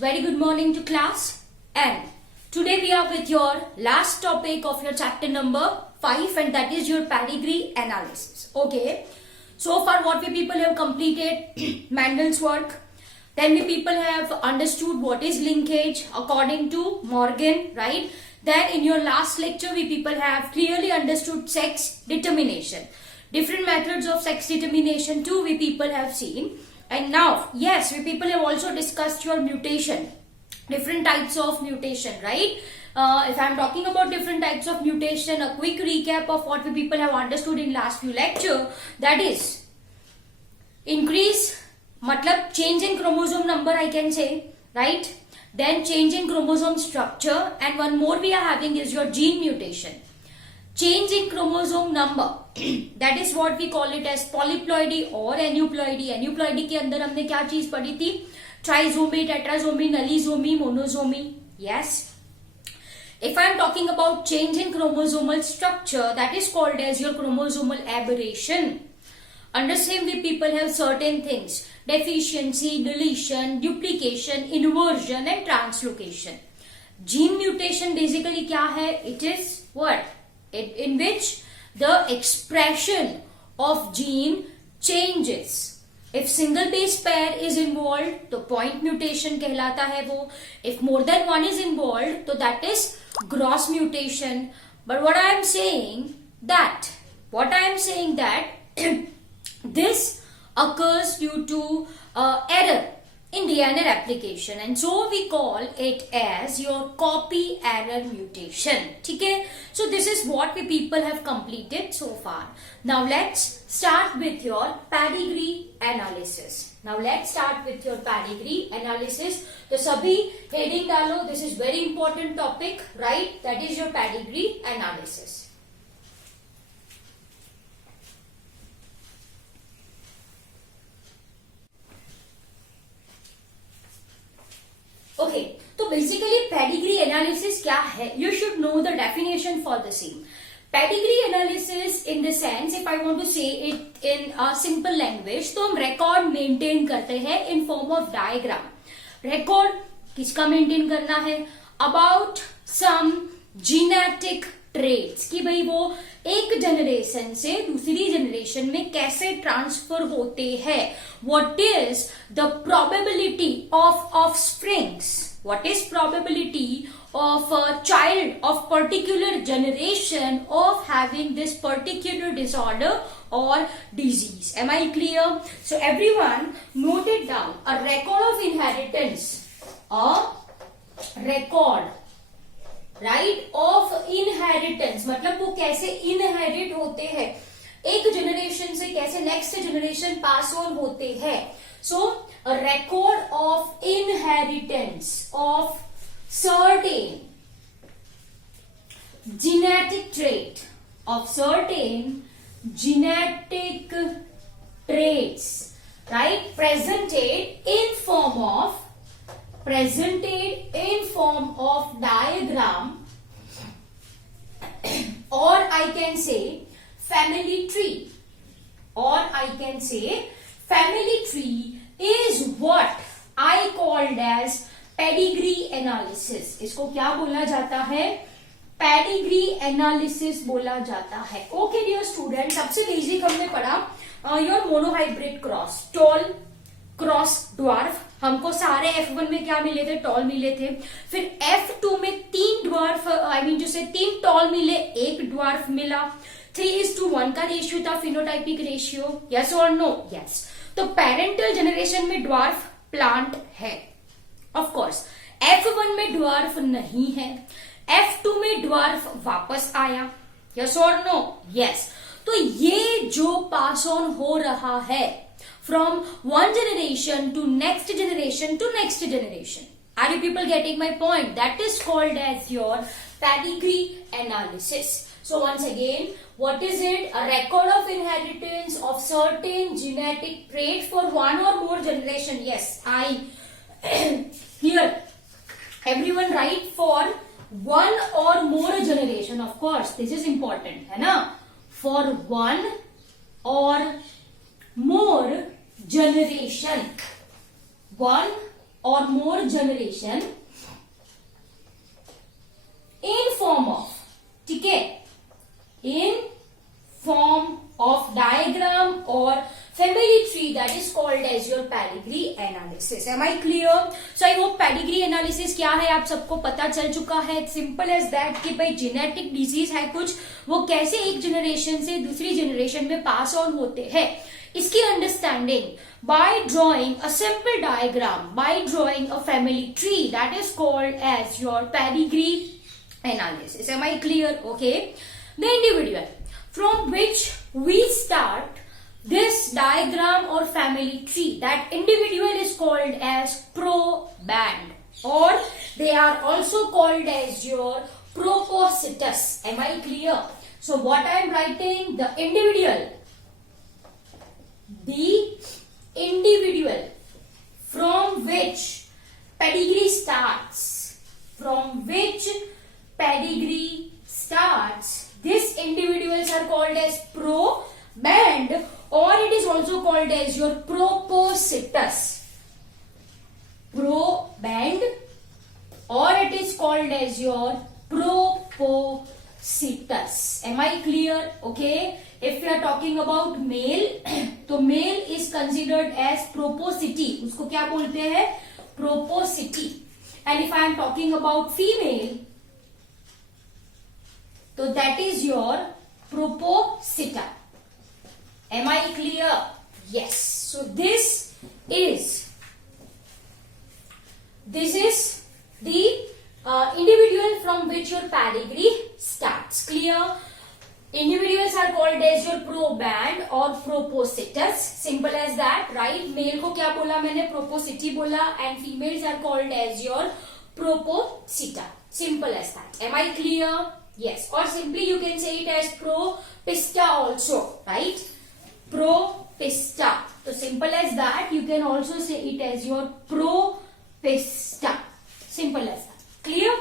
very good morning to class, and today we are with your last topic of your chapter number 5, and that is your pedigree analysis. Okay, so far what we people have completed Mendel's work, then we people have understood what is linkage according to Morgan, right? Then in your last lecture we people have clearly understood sex determination, different methods of sex determination too we people have seen. And now, yes, we people have also discussed your mutation, different types of mutation, right? If I'm talking about different types of mutation, a quick recap of what we people have understood in last few lecture, that is increase, matlab change in chromosome number I can say, right? Then change in chromosome structure, and one more we are having is your gene mutation. Change in chromosome number, that is what we call it as polyploidy or aneuploidy. Aneuploidy के अंदर हमने क्या चीज पढ़ी थी? Trisomy, tetrasomy, nullisomy, monosomy. Yes. If I am talking about change in chromosomal structure, that is called as your chromosomal aberration. Under same we people have certain things: deficiency, deletion, duplication, inversion, and translocation. Gene mutation basically क्या है? It is what? In which the expression of gene changes. If single base pair is involved, तो point mutation कहलाता है वो. If more than one is involved, तो that is gross mutation. But what I am saying that this occurs due to error in DNA replication, and so we call it as your copy error mutation. Okay, so this is what we people have completed so far. Now let's start with your pedigree analysis. तो सभी heading डालो. This is very important topic, right? That is your pedigree analysis. Okay, तो basically pedigree analysis क्या है? You should know the definition for the same. Pedigree analysis in the sense, if I want to say it in a simple language, तो हम record maintain करते हैं in form of diagram. Record किसका maintain करना है? About some genetic traits, कि भाई वो एक जनरेशन से दूसरी जनरेशन में कैसे ट्रांसफर होते हैं. What is the probability of offsprings? What is probability of a child of particular generation of having this particular disorder or disease? Am I clear? So everyone note it down. A record of inheritance. A record, right, of inheritance. मतलब वो कैसे inherit होते हैं, एक generation से कैसे next generation pass on होते हैं. सो a record of inheritance of certain genetic trait, right, presented in form of diagram, or I can say family tree, is what I called as pedigree analysis. इसको क्या बोला जाता है? Pedigree analysis बोला जाता है. Okay dear students, सबसे basic हमने पढ़ा your monohybrid cross, tall cross dwarf. हमको सारे F1 में क्या मिले थे? टॉल मिले थे. फिर F2 में 3 ड्वार्फ, आई मीन जैसे 3 टॉल मिले, 1 ड्वार्फ मिला. 3:1 का रेशियो था, फिनोटाइपिक रेशियो. यस और नो? यस. तो पेरेंटल जनरेशन में ड्वार्फ प्लांट है. ऑफ कोर्स F1 में ड्वार्फ नहीं है. F2 में ड्वार्फ वापस आया. यस और नो? यस. तो ये जो पास ऑन हो रहा है from one generation to next generation. Are you people getting my point? That is called as your pedigree analysis. So once again, what is it? A record of inheritance of certain genetic trait for one or more generation. Yes, I here everyone write for one or more generation. Of course, this is important, है ना? For one or more generation. One or more generation in form of, ठीक है, in form of diagram or family tree that is called as your pedigree analysis. Am I clear? So I hope pedigree analysis क्या है आप सबको पता चल चुका है. सिंपल एज दैट कि भाई जेनेटिक डिजीज है कुछ, वो कैसे एक जनरेशन से दूसरी जनरेशन में पास ऑन होते हैं, इसकी understanding by drawing a simple diagram, by drawing a family tree that is called as your pedigree analysis. Am I clear? Okay. The individual from which we start this diagram or family tree, that individual is called as proband, or they are also called as your proboscis. Am I clear? So what I am writing, the individual from which pedigree starts, these individuals are called as proband, or it is also called as your proboscis. Proband, or it is called as your proboscis. Am I clear? Okay. If we are talking about male, तो male is considered as proboscis. उसको क्या बोलते हैं? Proboscis. And if I am talking about female, तो that is your proboscita. Am I clear? Yes. So this is the individual from which your pedigree starts. Clear? Individuals are called as your proband or proboscis. Simple as that, right? Male को क्या बोला मैंने? Proboscis बोला, and females are called as your proboscita. Simple as that. Am I clear? Yes. Or simply you can say it as propista also, right? Propista. So simple as that. You can also say it as your propista. Simple as that. Clear?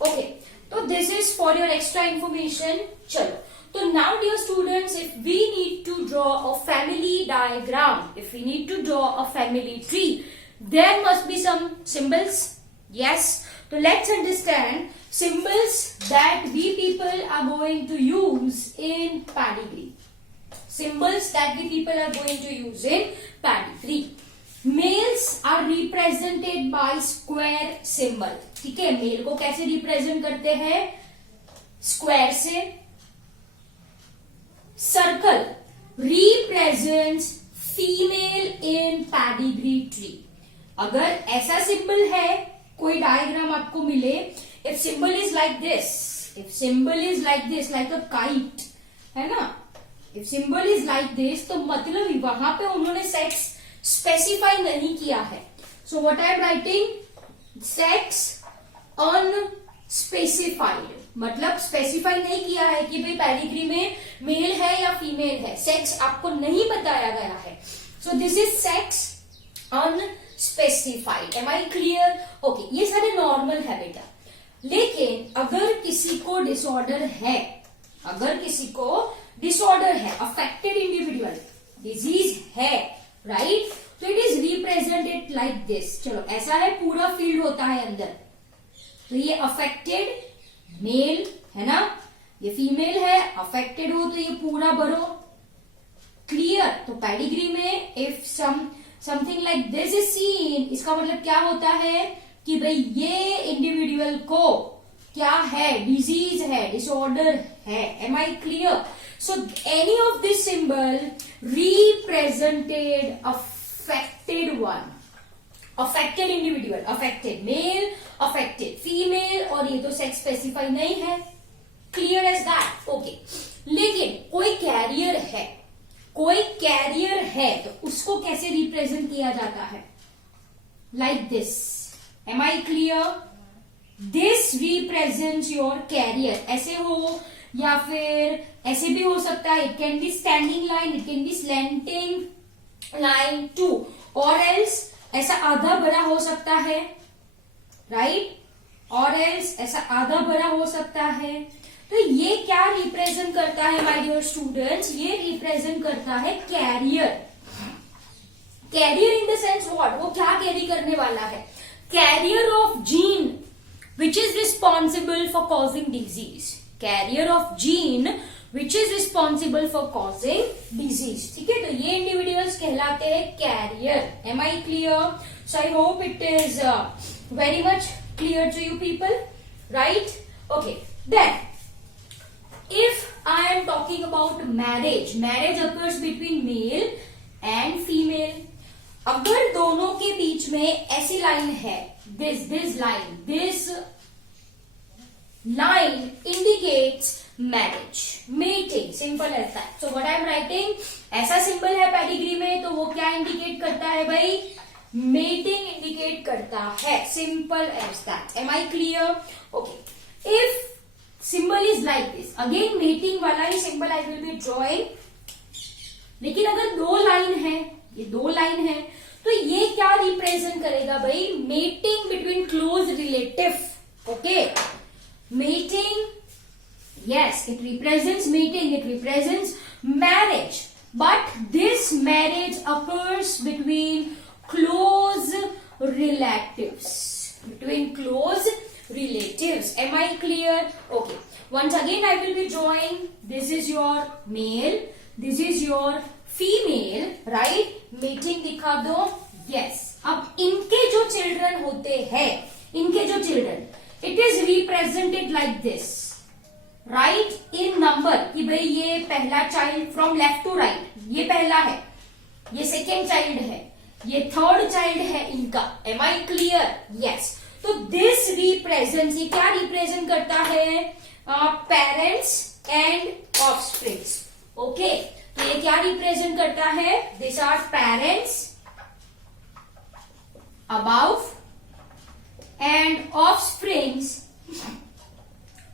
Okay. So this is for your extra information. Chalo. So now dear students, if we need to draw a family diagram, if we need to draw a family tree, there must be some symbols. Yes. So let's understand symbols that we people are going to use in pedigree. Symbols that we people are going to use in pedigree. Males are represented by square symbol. ठीक है, mail को कैसे represent करते हैं? Square से. Circle represents female in pedigree tree. अगर ऐसा symbol है, कोई डायग्राम आपको मिले, if symbol is like this, like a kite, है ना? If symbol is like this, तो मतलब वहां पे उन्होंने सेक्स स्पेसिफाई नहीं किया है. So what I am writing, sex unspecified, मतलब स्पेसिफाई नहीं किया है कि भाई पेडिग्री में मेल है या फीमेल है, सेक्स आपको नहीं बताया गया है. So this is sex unspecified. Am I clear? Okay, ये सारे नॉर्मल है बेटा. लेकिन अगर किसी को डिसऑर्डर है, अफेक्टेड इंडिविजुअल डिजीज है, राइट, तो it is represented like this. चलो ऐसा है, पूरा फील्ड होता है अंदर, तो ये अफेक्टेड मेल है ना, ये फीमेल है, अफेक्टेड हो तो ये पूरा भरो. क्लियर? तो पेडिग्री में if something like this is seen, इसका मतलब क्या होता है कि भाई ये इंडिविजुअल को क्या है, डिजीज है, डिसऑर्डर है. Am I clear? So any of this symbol represented affected one, affected individual, affected male, affected female, और ये तो सेक्स स्पेसिफाई नहीं है. Clear as that? ओके. लेकिन कोई कैरियर है तो उसको कैसे रिप्रेजेंट किया जाता है? Like this. Am I clear? This represents your carrier. ऐसे हो या फिर ऐसे भी हो सकता है. It can be standing line, it can be slanting line too, और एल्स ऐसा आधा भरा हो सकता है, राइट, और एल्स ऐसा आधा भरा हो सकता है. तो ये क्या रिप्रेजेंट करता है माय डियर स्टूडेंट्स? ये रिप्रेजेंट करता है carrier. Carrier in the sense what, वो क्या कैरी करने वाला है. carrier of gene which is responsible for causing disease. Carrier of gene which is responsible for causing disease. ठीक है, तो ये individuals कहलाते हैं carrier. Am I clear? So I hope it is very much clear to you people, right? Okay, then if I am talking about marriage, marriage occurs between male and female. अगर दोनों के बीच में ऐसी line है, this line indicates marriage, mating, simple as that. So what I am writing, ऐसा symbol है pedigree में, तो वो क्या इंडिकेट करता है भाई? मेटिंग इंडिकेट करता है, simple as that. Am I clear? Okay, if symbol is like this, again mating वाला ही symbol I will be drawing. लेकिन अगर दो लाइन है, ये दो लाइन है, तो ये क्या रिप्रेजेंट करेगा भाई? Mating between close relative. Okay, mating, yes, it represents mating, it represents marriage, but this marriage occurs between close relatives, between close relatives. Am I clear? Okay, once again I will be drawing, this is your male, this is your female, right? mating दिखा दो. yes, अब इनके जो children होते हैं, इनके जो children, it is represented like this, right? in number, कि भाई ये पहला child from left to right, ये पहला है, ये सेकेंड चाइल्ड है, ये थर्ड चाइल्ड है इनका. Am I clear? यस. तो दिस रिप्रेजेंट, ये क्या रिप्रेजेंट करता है? Parents and offsprings. ओके, तो ये क्या रिप्रेजेंट करता है? This are parents above and offsprings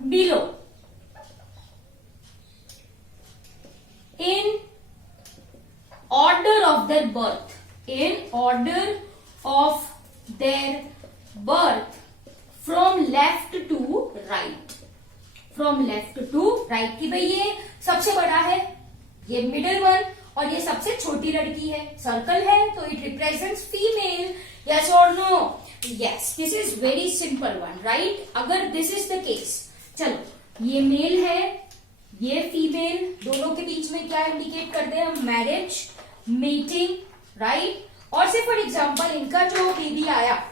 below in order of their birth, in order of their birth from left to right, from left to right. कि भाई ये सबसे बड़ा है, ये मिडिल वन, और ये सबसे छोटी लड़की है. सर्कल है तो it represents female. yes or no? yes, this is very simple one, right? अगर this is the case, चलो ये मेल है, ये फीमेल, दोनों के बीच में क्या इंडिकेट करते हैं हम? Marriage, meeting, right? और से फॉर एग्जांपल इनका जो बेबी आया,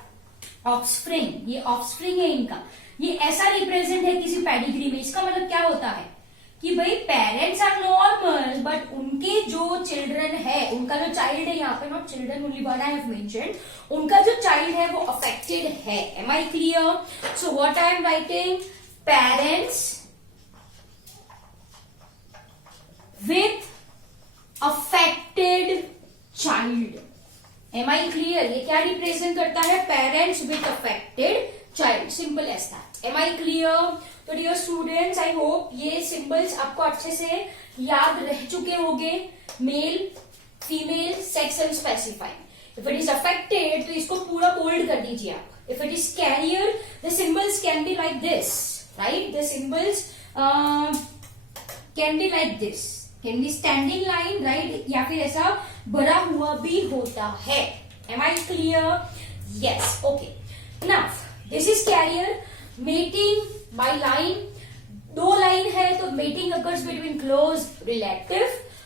ऑफस्प्रिंग, ये ऑफस्प्रिंग है इनका, ये ऐसा रिप्रेजेंट है किसी पेडिग्री में. इसका मतलब क्या होता है कि भाई पेरेंट्स आर नॉर्मल, बट उनके जो चिल्ड्रन है, उनका जो चाइल्ड है, यहाँ पे not children only one I have mentioned, उनका जो चाइल्ड है वो अफेक्टेड है. Am I clear? So what I am writing? Parents with affected child. Am I clear? ये क्या रिप्रेजेंट करता है? Parents with affected child. Simple as that. Am I clear? तो डियर स्टूडेंट्स, आई होप ये symbols आपको अच्छे से याद रह चुके होंगे. Male, female, sex and specify. If it is affected तो इसको पूरा बोल्ड कर दीजिए आप. If it is carrier, the symbols can be like this, right? The symbols can be like this, can be standing line, right? या फिर ऐसा बड़ा हुआ भी होता है. Am I clear? Yes. Okay, now this is carrier. Mating by line, दो line है तो mating occurs between close relative,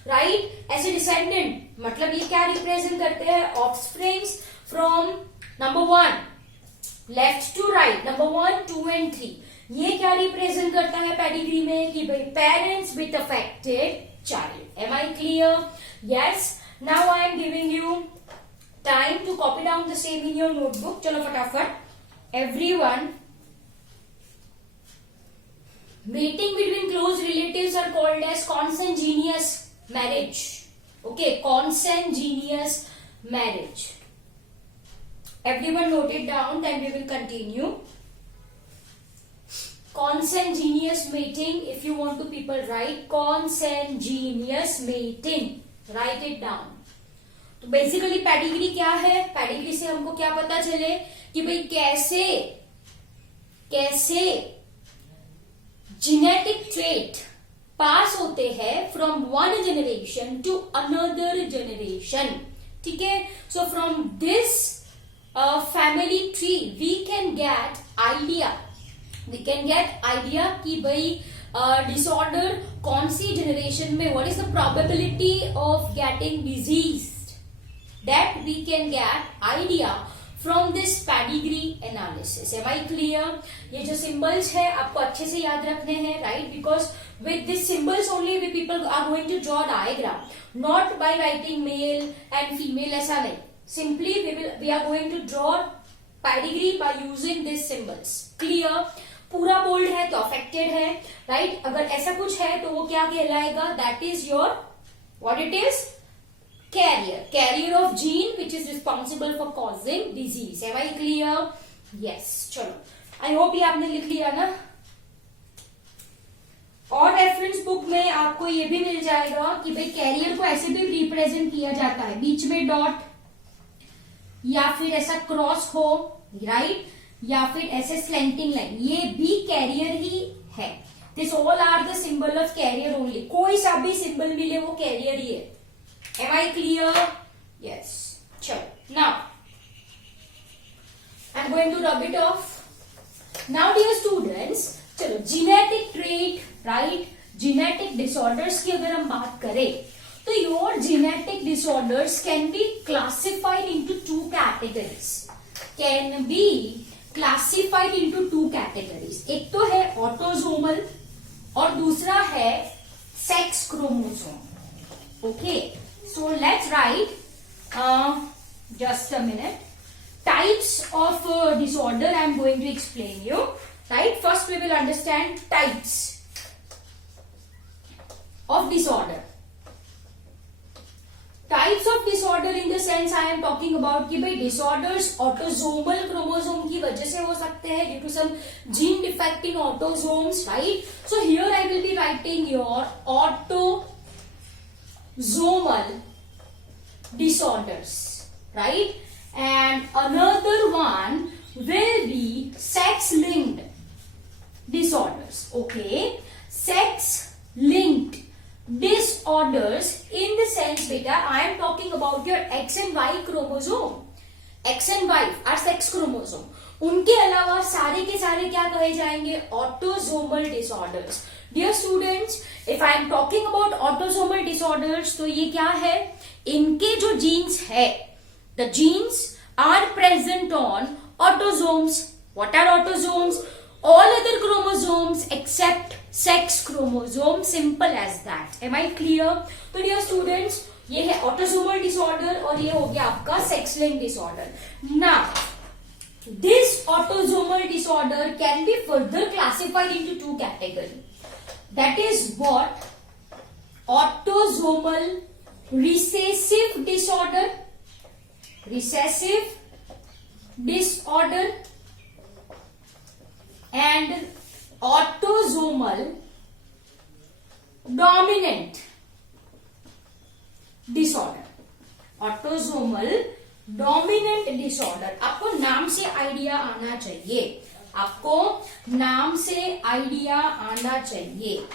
right? As a descendant, मतलब ये क्या रिप्रेजेंट करते हैं? Offsprings from number one left to right, number 1, 2 and 3. ये क्या रिप्रेजेंट करता है पेडिग्री में? कि भाई parents with affected child. Am I clear? Yes. Now I am giving you time to copy down the same in your notebook. चलो फटाफट. Everyone, mating between close relatives are called as consanguineous marriage. Okay, consanguineous marriage. Everyone note it down, then we will continue. Consanguineous mating, if you want to people write consanguineous mating, write it down. तो basically pedigree क्या है? Pedigree से हमको क्या पता चले कि भाई कैसे जेनेटिक ट्रेट पास होते हैं from one generation to another generation. ठीक है? So from this family tree we can get idea, कि भाई डिसऑर्डर कौन सी जनरेशन में, what is the probability of getting disease, that we can get idea from this pedigree analysis. Am I clear? ये जो symbols है आपको अच्छे से याद रखने हैं, right? Because with these symbols only we people are going to draw diagram, not by writing male and female, ऐसा नहीं. Simply we are going to draw pedigree by using these symbols. Clear? पूरा bold है तो affected है, right? अगर ऐसा कुछ है तो वो क्या कहलाएगा? That is your, what it is? Carrier of gene which is responsible for causing disease. Am I clear? Yes. चलो, आई होप ये आपने लिख लिया ना. और रेफरेंस बुक में आपको ये भी मिल जाएगा कि भाई कैरियर को ऐसे भी रिप्रेजेंट किया जाता है, बीच में डॉट या फिर ऐसा क्रॉस हो, राइट? या फिर ऐसे स्लेंटिंग लाइन, ये भी कैरियर ही है. This all are the symbol of carrier only. कोई सा भी सिंबल मिले वो कैरियर ही है. Am I clear? यस. चलो, now I am going to rub it off. Now dear students, चलो genetic trait, right? Genetic disorders की अगर हम बात करें तो your genetic disorders can be classified into two categories. Can be classified into two categories. एक तो है ऑटोजोमल और दूसरा है sex chromosome. Okay, so let's write, just a minute. Types of disorder I am going to explain you. Right? First we will understand types of disorder. Types of disorder in the sense I am talking about कि भाई disorders autosomal chromosome की वजह से हो सकते हैं, due to some gene defect in autosomes, right? So here I will be writing your autosomal disorders, right? And another one will be sex-linked disorders. Okay, sex linked disorders in the sense beta I am talking about your X and Y chromosome. X and Y are sex chromosome. उनके अलावा सारे के सारे क्या कहे जाएंगे? autosomal disorders. Dear students, if I am talking about autosomal disorders तो ये क्या है? इनके जो genes है, the genes are present on autosomes. What are autosomes? All other chromosomes except sex chromosome. Simple as that. Am I clear? तो dear students, ये है autosomal disorder और ये हो गया आपका sex linked disorder. Now, this autosomal disorder can be further classified into two categories. That is what? Autosomal recessive disorder. Recessive disorder and autosomal dominant disorder. Autosomal dominant disorder. आपको नाम से idea आना चाहिए. आपको नाम से आइडिया आना चाहिए.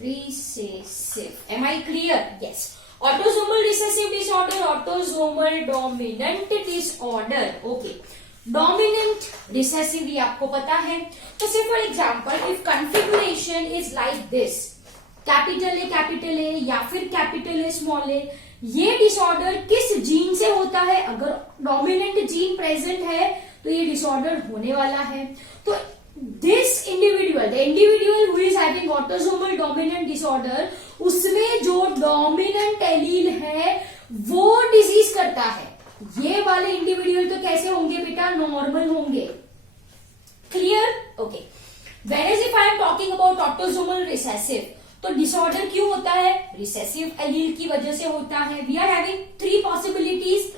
Recessive. Am I clear? Yes. Autosomal recessive disorder, autosomal dominant disorder. Okay. Dominant recessive ये आपको पता है. तो से for example if configuration is like this, capital A या फिर कैपिटल ए स्मॉल ए, ये डिसऑर्डर किस जीन से होता है? अगर डोमिनेंट जीन प्रेजेंट है तो ये डिसऑर्डर होने वाला है. तो this individual, the individual who is having autosomal dominant disorder, उसमें जो डोमिनेंट एलील है वो डिजीज करता है. ये वाले इंडिविजुअल तो कैसे होंगे बेटा? नॉर्मल होंगे. Clear? Okay. Where if I am talking about autosomal recessive, तो डिसऑर्डर क्यों होता है? रिसेसिव एलील की वजह से होता है. We are having three possibilities,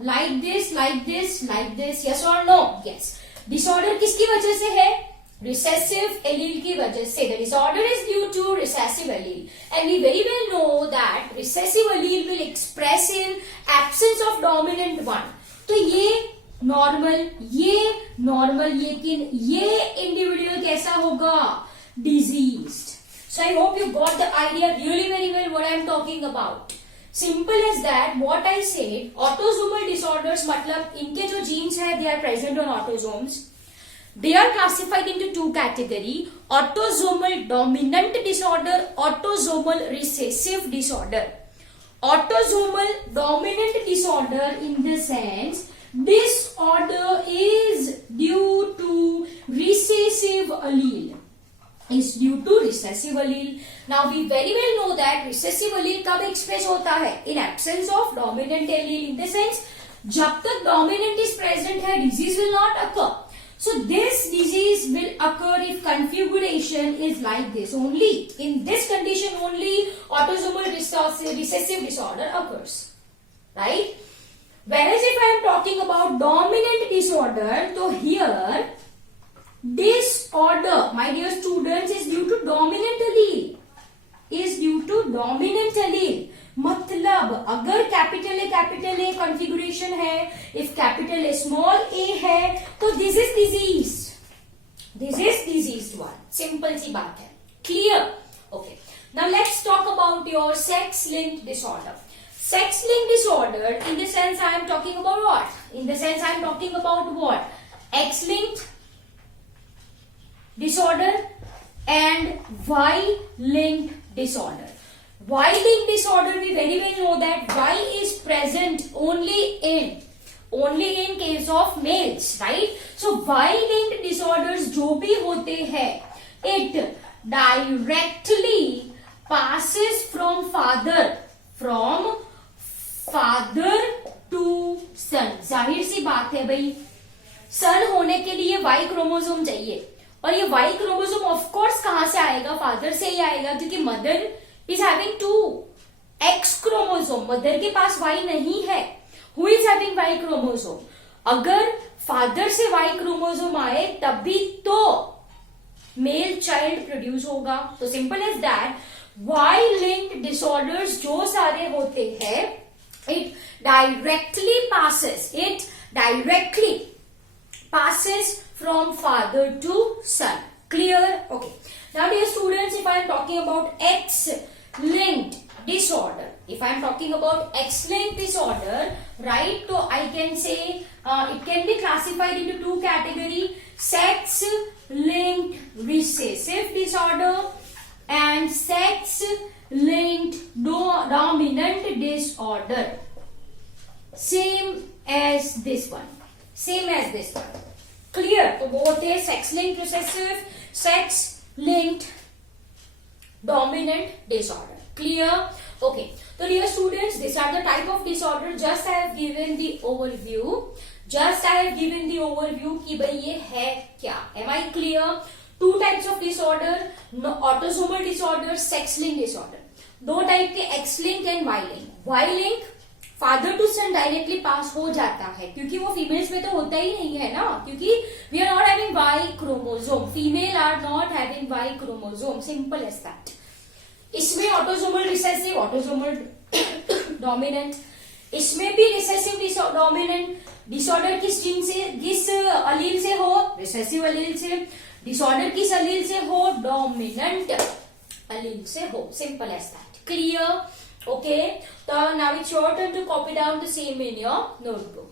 like this, like this, like this. Yes और नो? यस. डिसऑर्डर किसकी वजह से है? रिसेसिव एलील की वजह से. The disorder is due to recessive allele and we very well know that recessive allele will express in absence of dominant one. तो ये नॉर्मल, लेकिन ये इंडिविजुअल कैसा होगा? Diseased. So I hope you got the idea really very well what I am talking about. Simple as that what I said. Autosomal disorders मतलब इनके जो genes है they are present on autosomes. They are classified into two categories: autosomal dominant disorder, autosomal recessive disorder. Autosomal dominant disorder in the sense disorder is due to recessive allele. Is due to recessive allele. Now we very well know that recessive allele कब express होता है? In absence of dominant allele. In the sense जब तक dominant is present है disease will not occur. So this disease will occur if configuration is like this. Only in this condition only autosomal recessive disorder occurs, right? Whereas if I am talking about dominant disorder, so here disorder, my dear students, is due to dominant allele. Is due to dominant allele. मतलब अगर capital A configuration है, if capital A small A है, तो this is disease one. Simple सी बात है. Clear? Okay. Now let's talk about your sex linked disorder. Sex linked disorder, in the sense I am talking about what? In the sense I am talking about what? X linked disorder and Y linked disorder. Y linked disorder, we very well know that Y is present only in case of males, right? So Y linked disorders जो भी होते हैं, it directly passes from father to son. जाहिर सी बात है भाई, सन होने के लिए Y क्रोमोसोम चाहिए, और ये Y क्रोमोसोम ऑफ कोर्स कहां से आएगा? फादर से ही आएगा, क्योंकि mother is having two X chromosome. Mother के पास Y नहीं है. Who is having Y chromosome? अगर फादर से Y क्रोमोसोम आए तभी तो मेल चाइल्ड प्रोड्यूस होगा. तो simple as that Y linked disorders जो सारे होते हैं, it directly passes from father to son. Clear? Okay. Now dear students, if I am talking about X-linked disorder, right, so I can say it can be classified into two categories: sex-linked recessive disorder and sex-linked dominant disorder. Same as this one. Clear? So both is sex-linked recessive, sex-linked dominant disorder. Clear? Okay. So dear students, these are the type of disorder. Just I have given the overview. कि भाई ये है क्या? Am I clear? Two types of disorder: autosomal disorder, sex-linked disorder. दो type के X-linked and Y-linked. Y-linked father to son directly pass हो जाता है, क्योंकि वो फीमेल्स में तो होता ही नहीं है ना, क्योंकि we are not having Y chromosome. Female are not having Y chromosome. Simple as that. इसमें ऑटोसोमल रिसेसिव, ऑटोसोमल डोमिनेंट. इसमें भी रिसेसिव डोमिनेंट डिसऑर्डर किस जीन से, किस अलील से हो? रिसेसिव अलील से. डिसऑर्डर किस अलील से हो? डोमिनेंट अलील से हो. Simple as that. Clear? Okay, so now it's your turn to copy down the same in your notebook.